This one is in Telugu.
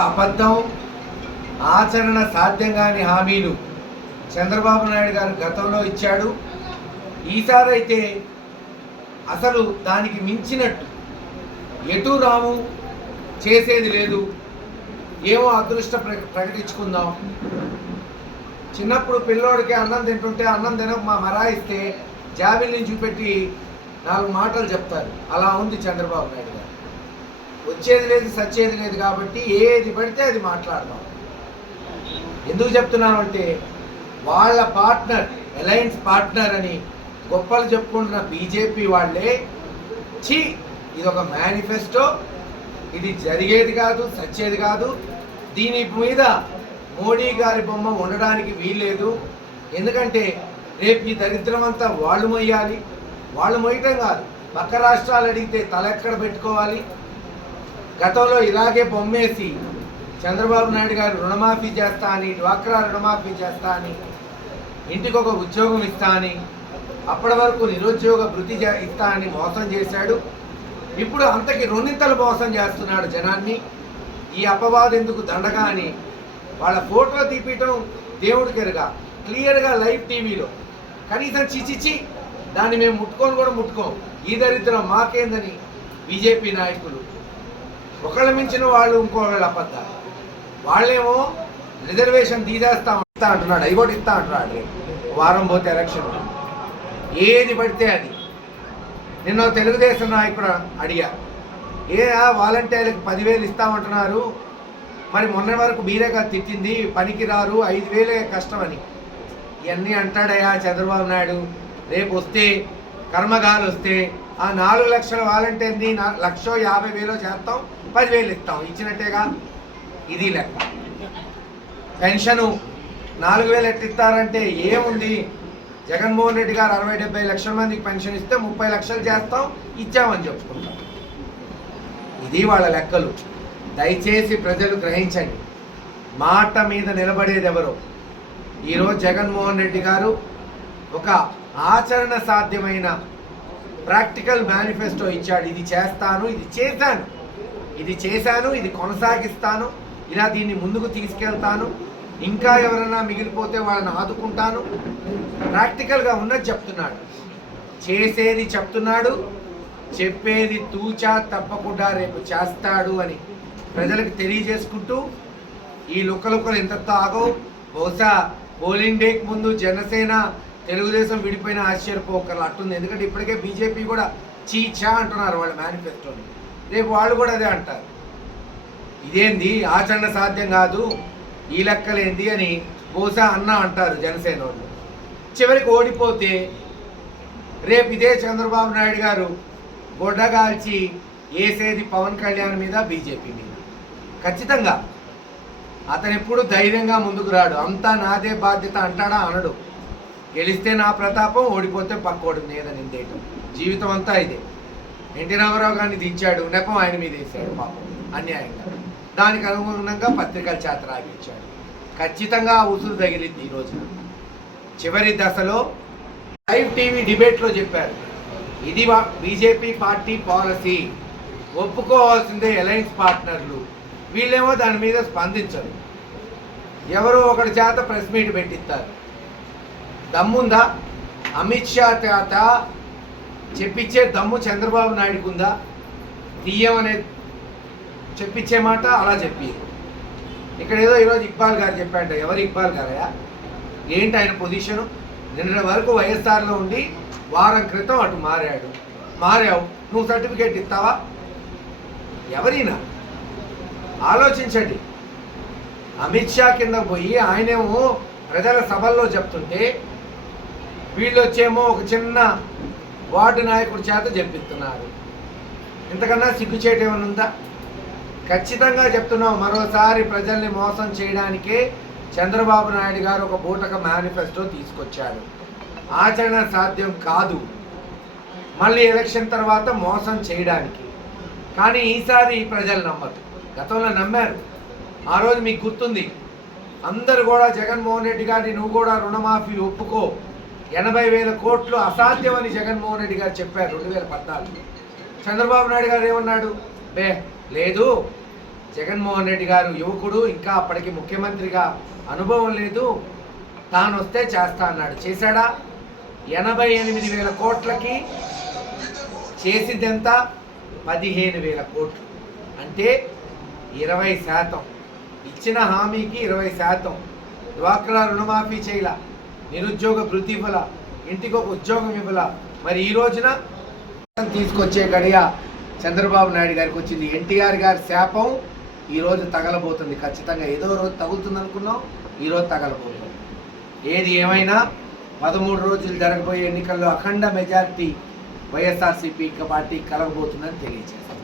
అబద్ధం, ఆచరణ సాధ్యం కాని హామీలు చంద్రబాబు నాయుడు గారు గతంలో ఇచ్చాడు. ఈసారైతే అసలు దానికి మించినట్టు ఎటు రాము, చేసేది లేదు, ఏమో అదృష్ట ప్రకటించుకుందాం. చిన్నప్పుడు పిల్లోడికి అన్నం తింటుంటే అన్నం తినక మరాయిస్తే జాబిల్ని చూపెట్టి 4 మాటలు చెప్తారు. అలా ఉంది చంద్రబాబు నాయుడు గారు. వచ్చేది లేదు, సచ్చేది లేదు కాబట్టి ఏది పడితే అది మాట్లాడదాం. ఎందుకు చెప్తున్నామంటే వాళ్ళ పార్ట్నర్, అలయన్స్ పార్ట్నర్ అని గొప్పలు చెప్పుకుంటున్న బీజేపీ వాళ్ళే ఇది ఒక మేనిఫెస్టో, ఇది జరిగేది కాదు, సచ్చేది కాదు, దీని మీద మోడీ గారి బొమ్మ ఉండడానికి వీల్లేదు. ఎందుకంటే రేపు ఈ దరిద్రం అంతా వాళ్ళు మొయ్యాలి. వాళ్ళు మొయ్యటం కాదు, పక్క రాష్ట్రాలు అడిగితే తలెక్కడ పెట్టుకోవాలి. గతంలో ఇలాగే బొమ్మేసి చంద్రబాబు నాయుడు గారు రుణమాఫీ చేస్తా అని, డ్వాక్రా రుణమాఫీ చేస్తా అని, ఇంటికి ఒక ఉద్యోగం ఇస్తా అని, అప్పటి వరకు నిరుద్యోగ భృతి ఇస్తా అని మోసం చేశాడు. ఇప్పుడు అంతకి రెండింతలు మోసం చేస్తున్నాడు జనాన్ని. ఈ అపవాదం ఎందుకు దండగా అని వాళ్ళ ఫోటో తీపియటం దేవుడికి ఎరుగా, క్లియర్గా లైవ్ టీవీలో. కనీసం చిచిచి దాన్ని మేము ముట్టుకోం. ఈ దరిద్రం మాకేందని బీజేపీ నాయకులు ఒకళ్ళ మించిన వాళ్ళు ఇంకోళ్ళు అబద్ధాలు. వాళ్ళేమో రిజర్వేషన్ తీసేస్తా అంటున్నాడు, హైకోర్టు ఇస్తా అంటున్నాడు. వారం పోతే ఎలక్షన్ ఏది పడితే అది. నిన్న తెలుగుదేశం నాయకుడు అడిగా, వాలంటీర్లకు 10,000 ఇస్తామంటున్నారు, మరి మొన్న వరకు మీరేగా తిట్టింది, పనికి రారు, 5,000 కష్టమని. ఇవన్నీ అంటాడయ్యా చంద్రబాబు నాయుడు. రేపు వస్తే కర్మగాలు వస్తే ఆ 4 లక్షల వాలంటీర్ని 1,50,000 చేస్తాం, 10,000 ఇస్తాం, ఇచ్చినట్టేగా. ఇది లెక్క. పెన్షను 4,000 ఎట్టిస్తారంటే ఏముంది, జగన్మోహన్ రెడ్డి గారు 60-70 లక్షల మందికి పెన్షన్ ఇస్తే 30 లక్షలు చేస్తాం, ఇచ్చామని చెప్పుకుంటాం. ఇది వాళ్ళ లెక్కలు. దయచేసి ప్రజలు గ్రహించండి, మాట మీద నిలబడేది ఎవరో. ఈరోజు జగన్మోహన్ రెడ్డి గారు ఒక ఆచరణ సాధ్యమైన ప్రాక్టికల్ మేనిఫెస్టో ఇచ్చాడు. ఇది చేస్తాను, ఇది చేశాను, ఇది కొనసాగిస్తాను, ఇలా దీన్ని ముందుకు తీసుకెళ్తాను, ఇంకా ఎవరైనా మిగిలిపోతే వాళ్ళని ఆదుకుంటాను. ప్రాక్టికల్గా ఉన్నది చెప్తున్నాడు, చేసేది చెప్తున్నాడు, చెప్పేది తూచా తప్పకుండా రేపు చేస్తాడు అని ప్రజలకు తెలియజేసుకుంటూ, ఈ లుక్కలు ఎంతతో ఆగో. బహుశా పోలింగ్ డేకి ముందు జనసేన తెలుగుదేశం విడిపోయిన ఆశ్చర్యపోకర్లు అట్టుంది. ఎందుకంటే ఇప్పటికే బీజేపీ కూడా చీచా అంటున్నారు వాళ్ళ మేనిఫెస్టోని. రేపు వాళ్ళు కూడా అదే అంటారు. ఇదేంది, ఆచరణ సాధ్యం కాదు, ఈ లెక్కలేంది అని బహుశా అంటారు జనసేన వాళ్ళు. చివరికి ఓడిపోతే రేపు ఇదే చంద్రబాబు నాయుడు గారు గొడ్డగాల్చి వేసేది పవన్ కళ్యాణ్ మీద, బీజేపీ మీద. ఖచ్చితంగా అతను ఎప్పుడు ధైర్యంగా ముందుకు రాడు. అంతా నాదే బాధ్యత అంటాడా, అనడు. గెలిస్తే నా ప్రతాపం, ఓడిపోతే పక్కోడు మీద నిందేయటం. జీవితం అంతా ఇదే. ఎన్టీ రామారావు గారిని దించాడు, నెపం ఆయన మీద వేసాడు పాపం అన్యాయంగా. దానికి అనుగుణంగా పత్రికల చేత రాగించాడు. ఖచ్చితంగా ఆ ఉసురు తగిలింది ఈ రోజున. చివరి దశలో లైవ్ టీవీ డిబేట్లో చెప్పారు, ఇది బీజేపీ పార్టీ పాలసీ, ఒప్పుకోవాల్సిందే అలయన్స్ పార్ట్నర్లు. వీళ్ళేమో దాని మీద స్పందించరు. ఎవరో ఒకటి చేత ప్రెస్ మీట్ పెట్టిస్తారు. దమ్ముందా అమిత్ షా చేత చెప్పించే దమ్ము చంద్రబాబు నాయుడుకు ఉందా? తీయమనే చెప్పించే మాట అలా చెప్పి. ఇక్కడ ఏదో ఈరోజు ఇక్బాల్ గారు చెప్పాడు. ఎవరు ఇక్బాల్ గారయా? ఏంటి ఆయన పొజిషను? నిన్న వరకు వైఎస్ఆర్లో ఉండి వారం క్రితం అటు మారావు, నువ్వు సర్టిఫికేట్ ఇస్తావా? ఎవరైనా ఆలోచించండి. అమిత్ షా కింద పోయి ఆయనేమో ప్రజల సభల్లో చెప్తుంటే వీళ్ళు వచ్చేమో ఒక చిన్న వార్డు నాయకుడి చేత చెప్పిస్తున్నారు. ఇంతకన్నా సిగ్గుచేటు ఏమైనా ఉందా? ఖచ్చితంగా చెప్తున్నాం, మరోసారి ప్రజల్ని మోసం చేయడానికే చంద్రబాబు నాయుడు గారు ఒక బూటక మేనిఫెస్టో తీసుకొచ్చాడు. ఆచరణ సాధ్యం కాదు, మళ్ళీ ఎలక్షన్ తర్వాత మోసం చేయడానికి. కానీ ఈసారి ప్రజలు నమ్మరు. గతంలో నమ్మారు. ఆ రోజు మీకు గుర్తుంది, అందరు కూడా జగన్మోహన్ రెడ్డి గారిని నువ్వు కూడా రుణమాఫీ ఒప్పుకో, 80,000 కోట్లు అసాధ్యమని జగన్మోహన్ రెడ్డి గారు చెప్పారు 2014. చంద్రబాబు నాయుడు గారు ఏమన్నాడు? లేదు, జగన్మోహన్ రెడ్డి గారు యువకుడు, ఇంకా అప్పటికి ముఖ్యమంత్రిగా అనుభవం లేదు, తాను వస్తే చేస్తా అన్నాడు. చేశాడా? 88,000 కోట్లకి చేసిందెంత? 15,000 కోట్లు. అంటే 20%. ఇచ్చిన హామీకి 20%. డ్వాక్రా రుణమాఫీ చేయాల, నిరుద్యోగ భృతి ఇవ్వాల, ఇంటికి ఒక ఉద్యోగం ఇవ్వాల. మరి ఈ రోజున తీసుకొచ్చే గడియ చంద్రబాబు నాయుడు గారికి వచ్చింది. ఎన్టీఆర్ గారి శాపం ఈరోజు తగలబోతుంది. ఖచ్చితంగా ఏదో రోజు తగులుతుంది అనుకున్నాం, ఈరోజు తగలబోతుంది. ఏది ఏమైనా 13 రోజులు జరగబోయే ఎన్నికల్లో అఖండ మెజారిటీ వైఎస్ఆర్సీపీ పార్టీ కలగబోతుందని తెలియజేస్తాం.